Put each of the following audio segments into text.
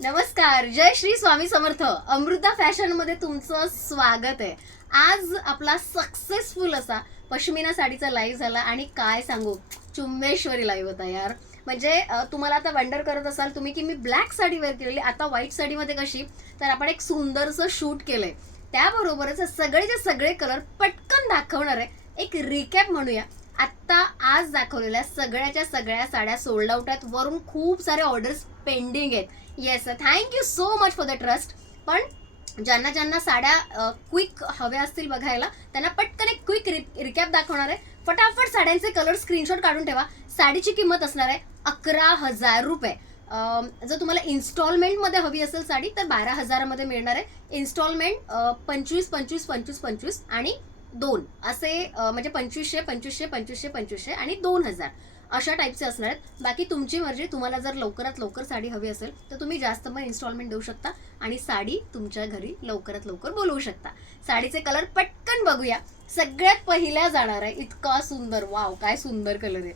नमस्कार जय श्री स्वामी समर्थ. अमृता फॅशनमध्ये तुमचं स्वागत आहे. आज आपला सक्सेसफुल असा पश्मिना साडीचा लाईव्ह झाला आणि काय सांगू? चुम्मेश्वरी लाईव्ह होता यार. म्हणजे तुम्हाला आता वंडर करत असाल तुम्ही की मी ब्लॅक साडी वेअर केलेली आता व्हाईट साडीमध्ये कशी? तर आपण एक सुंदरसं शूट केलंय. त्याबरोबरच सगळेचे सगळे कलर पटकन दाखवणार आहे. एक रिकॅप म्हणूया. आत्ता आज दाखवलेल्या सगळ्याच्या सगळ्या साड्या सोल्ड आउट आहेत. वरून खूप सारे ऑर्डर्स पेंडिंग आहेत. Yes thank you so much for the trust पण ज्यांना ज्यांना साड्या क्विक हव्या असतील बघायला त्यांना पटकन एक क्विक रिकॅप दाखवणार आहे. फटाफट साड्यांचे कलर स्क्रीनशॉट काढून ठेवा. साडीची किंमत असणार आहे अकरा हजार रुपये. जर तुम्हाला इन्स्टॉलमेंटमध्ये हवी असेल साडी तर बारा हजारामध्ये मिळणार आहे. इन्स्टॉलमेंट पंचवीस पंचवीस पंचवीस पंचवीस आणि दोन असे म्हणजे पंचवीसशे पंचवीसशे पंचवीसशे पंचवीसशे आणि दोन हजार अशा टाईपचे असणार आहेत. बाकी तुमची मर्जी तुम्हाला जर लवकरात लवकर साडी हवी असेल तर तुम्ही जास्त पण इन्स्टॉलमेंट देऊ शकता आणि साडी तुमच्या घरी लवकरात लवकर बोलवू शकता. साडीचे कलर पटकन बघूया. सगळ्यात पहिल्या जाणार आहे. इतका सुंदर वाव काय सुंदर कलर आहे.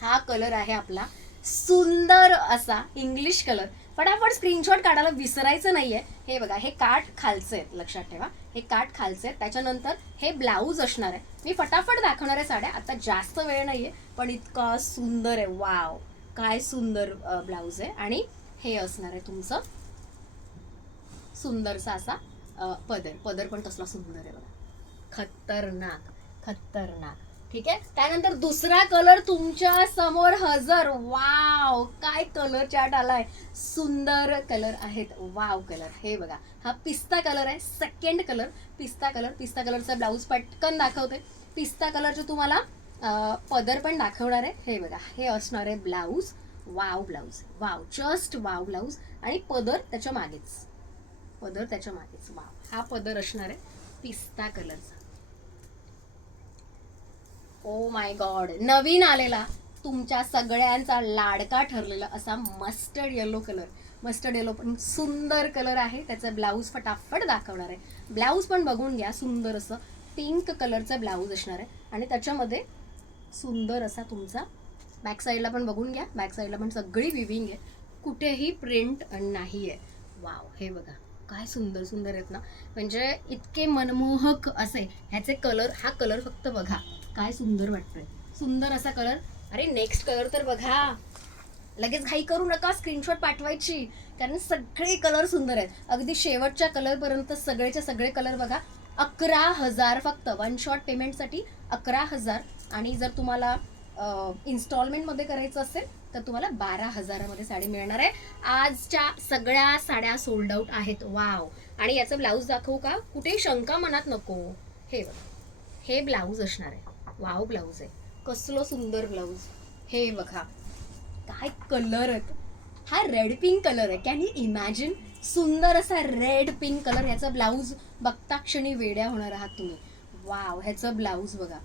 हा कलर आहे आपला सुंदर असा इंग्लिश कलर फटाफट स्क्रीनशॉट काढायला विसरायचं नाही आहे हे बघा हे काठ खालचे आहेत लक्षात ठेवा. हे काठ खालचे आहेत. त्याच्यानंतर हे ब्लाऊज असणार आहे. मी फटाफट दाखवणार आहे साड्या. आता जास्त वेळ नाही आहे पण इतका सुंदर आहे. वाव काय सुंदर ब्लाऊज आहे. आणि हे असणार आहे तुमचं सुंदरसा असा पदर. पदर पण तसला सुंदर आहे बघा. खतरनाक खतरनाक. ठीक आहे? त्यानंतर दुसरा कलर तुमच्यासमोर हजर. वाव काय कलर चार्ट आलाय? सुंदर कलर आहेत. वाव कलर हे बघा. हा पिस्ता कलर आहे. सेकंड कलर पिस्ता कलर पिस्ता कलरचा ब्लाऊज पटकन दाखवते. पिस्ता कलरचे तुम्हाला पदर पण दाखवणार आहे. हे बघा. हे असणार आहे blouse wow blouse wow just wow blouse आणि पदर त्याच्या मागेच. पदर त्याच्या मागेच. वाव हा पदर असणार आहे पिस्ता कलरचा ओ माय गॉड नवीन आलेला तुमच्या सगळ्यांचा लाडका ठरलेला असा mustard yellow colour mustard yellow पण सुंदर कलर आहे. त्याचं ब्लाऊज फटाफट दाखवणार आहे. ब्लाऊज पण बघून घ्या सुंदर असं पिंक कलरचं ब्लाऊज असणार आहे. आणि त्याच्यामध्ये सुंदर असा तुमचा बॅक साईडला पण बघून घ्या. बॅक साईडला पण सगळी विविंग आहे. कुठेही प्रिंट नाही आहे वाव हे बघा. काय सुंदर सुंदर आहेत ना. म्हणजे इतके मनमोहक असे ह्याचे कलर हा कलर फक्त बघा. काय सुंदर वाटतोय. सुंदर असा कलर अरे नेक्स्ट कलर तर बघा. लगेच घाई करू नका स्क्रीनशॉट पाठवायची. कारण सगळे कलर सुंदर आहेत. अगदी शेवटच्या कलरपर्यंत सगळेचे सगळे कलर बघा. अकरा हजार फक्त. वन शॉट पेमेंटसाठी अकरा हजार. आणि जर तुम्हाला इन्स्टॉलमेंटमध्ये करायचं असेल तर तुम्हाला बारा हजारामध्ये साडी मिळणार आहे. आजच्या सगळ्या साड्या सोल्ड आउट आहेत. वाव आणि याचं ब्लाऊज दाखवू का? कुठेही शंका मनात नको. हे बघा. हे ब्लाऊज असणार आहे. वाव ब्लाऊज आहे. कसलं सुंदर ब्लाऊज हे बघा. काय कलर आहेत. हा रेड पिंक कलर आहे. कॅन यू इमॅजिन सुंदर असा रेड पिंक कलर ह्याचा ब्लाऊज बघता क्षणी वेड्या होणार आहात तुम्ही. वाव ह्याचं ब्लाऊज बघा.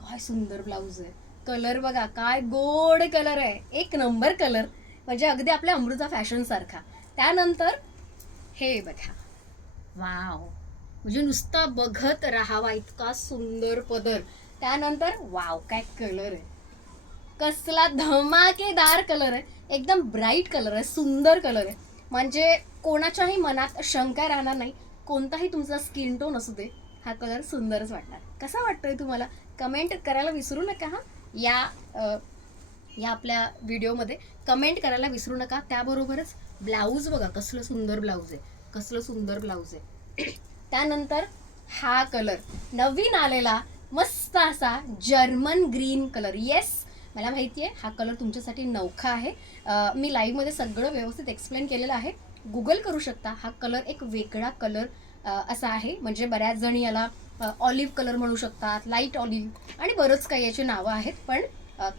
काय सुंदर ब्लाऊज आहे. कलर बघा काय गोड कलर आहे. एक नंबर कलर. म्हणजे अगदी आपल्या अमृता फॅशन सारखा. त्यानंतर हे बघा. वाव. म्हणजे नुसता बघत राहावा इतका सुंदर पदर. त्यानंतर वाव काय कलर आहे. कसला धमाकेदार कलर आहे. एकदम ब्राईट कलर आहे सुंदर कलर आहे. म्हणजे कोणाच्याही मनात शंका राहणार नाही. कोणताही तुमचा स्किन टोन असू दे हा कलर सुंदरच वाटणार. कसा वाटतोय तुम्हाला? कमेंट करायला विसरू नका हा. या या आपल्या व्हिडिओमध्ये कमेंट करायला विसरू नका. त्याबरोबरच ब्लाऊज बघा कसलं सुंदर ब्लाऊज आहे. कसलं सुंदर ब्लाऊज आहे. त्यानंतर हा कलर. नवीन आलेला मस्त असा जर्मन ग्रीन कलर. येस मला माहिती आहे हा कलर तुमच्यासाठी नौखा आहे. मी लाईव्हमध्ये सगळं व्यवस्थित एक्सप्लेन केलेलं आहे. गुगल करू शकता. हा कलर एक वेगळा कलर असा आहे. म्हणजे बऱ्याच जणी याला ऑलिव्ह कलर म्हणू शकतात लाइट ऑलिव्ह आणि बरंच काही याची नावं आहेत पण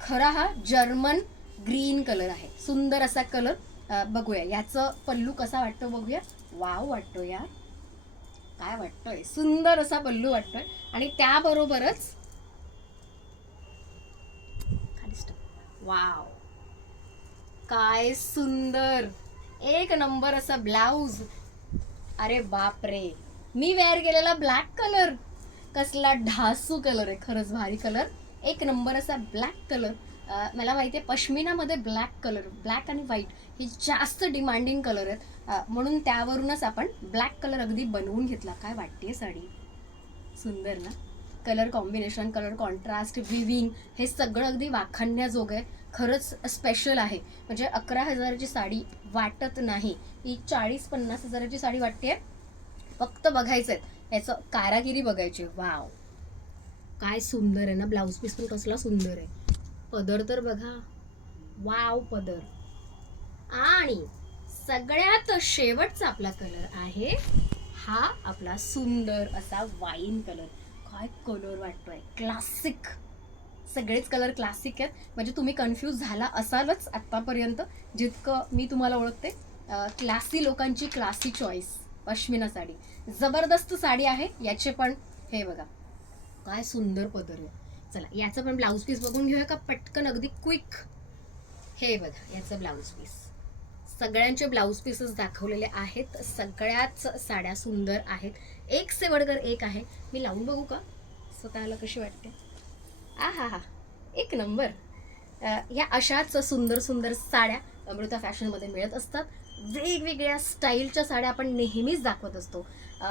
खरा हा जर्मन ग्रीन कलर आहे. सुंदर असा कलर बघूया. याचं पल्लू कसा वाटतो बघूया? वाव वाटतो यार. काय वाटतोय? सुंदर असा पल्लू वाटतोय. आणि त्याबरोबरच वाव. काय सुंदर. एक नंबर असा ब्लाऊज अरे बापरे. मी वेअर केलेला ब्लॅक कलर कसला ढासू कलर आहे खरंच भारी कलर एक नंबर असा ब्लॅक कलर मला माहिती आहे पश्मिनामध्ये ब्लॅक कलर ब्लॅक आणि व्हाईट हे जास्त डिमांडिंग कलर आहेत. म्हणून त्यावरूनच आपण ब्लॅक कलर अगदी बनवून घेतला. काय वाटते साडी? सुंदर ना? Colour combination colour contrast weaving हे सगळं अगदी वाखाणण्याजोगं आहे. खरंच स्पेशल आहे. म्हणजे अकरा हजाराची साडी वाटत नाही. ही चाळीस पन्नास हजाराची साडी वाटते फक्त बघायचं आहे याचं कारागिरी बघायची. वाव. काय सुंदर आहे ना. ब्लाऊज पीस पण कसला सुंदर आहे. पदर तर बघा. वाव पदर. आणि सगळ्यात शेवटचा आपला कलर आहे हा आपला सुंदर असा वाईन कलर काय कलर वाटतोय. क्लासिक सगळेच कलर क्लासिक आहेत. म्हणजे तुम्ही कन्फ्यूज झाला असालच आत्तापर्यंत. जितकं मी तुम्हाला ओळखते क्लासी लोकांची क्लासी चॉईस पश्मिना साडी. जबरदस्त साडी आहे याचे पण हे बघा. काय सुंदर पदर आहे. चला याचं पण ब्लाऊज पीस बघून घेऊया का? पटकन अगदी क्विक हे बघा याचं ब्लाऊज पीस सगळ्यांचे ब्लाऊज पीसेस दाखवलेले आहेत. सगळ्याच साड्या सुंदर आहेत. एक से वडकर एक आहे. मी लावून बघू का? स्वतःला कशी वाटते? आ हा. हा एक नंबर ह्या या अशाच सुंदर सुंदर साड्या अमृता फॅशनमध्ये मिळत असतात. वेगवेगळ्या स्टाईलच्या साड्या आपण नेहमीच दाखवत असतो.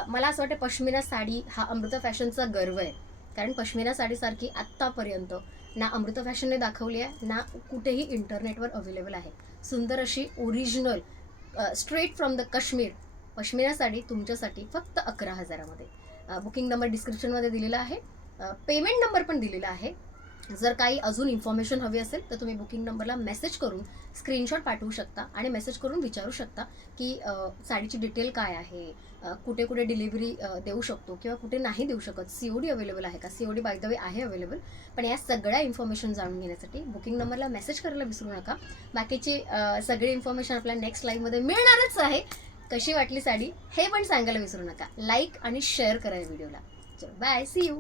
मला असं वाटतं पश्मिना साडी हा अमृता फॅशनचा गर्व आहे. कारण पश्मिना साडीसारखी आत्तापर्यंत ना अमृता फॅशनने दाखवली आहे ना कुठेही इंटरनेटवर अवेलेबल आहे. सुंदर अशी original straight from the Kashmir pashmina sari तुमच्यासाठी फक्त अकरा हजारामध्ये. बुकिंग नंबर डिस्क्रिप्शनमध्ये दिलेला आहे. पेमेंट नंबर पण दिलेला आहे. जर काही अजून इन्फॉर्मेशन हवी असेल तर तुम्ही बुकिंग नंबरला मेसेज करून स्क्रीनशॉट पाठवू शकता आणि मेसेज करून विचारू शकता की साडीची डिटेल काय आहे कुठे कुठे डिलिव्हरी देऊ शकतो किंवा कुठे नाही देऊ शकत. सी ओ डी अवेलेबल आहे का? C O D by the way आहे अवेलेबल पण या सगळ्या इन्फॉर्मेशन जाणून घेण्यासाठी बुकिंग नंबरला मेसेज करायला विसरू नका. बाकीची सगळी इन्फॉर्मेशन आपल्या नेक्स्ट लाईव्हमध्ये मिळणारच आहे. कशी वाटली साडी? हे पण सांगायला विसरू नका. लाईक आणि शेअर करा व्हिडिओला चलो बाय सी यू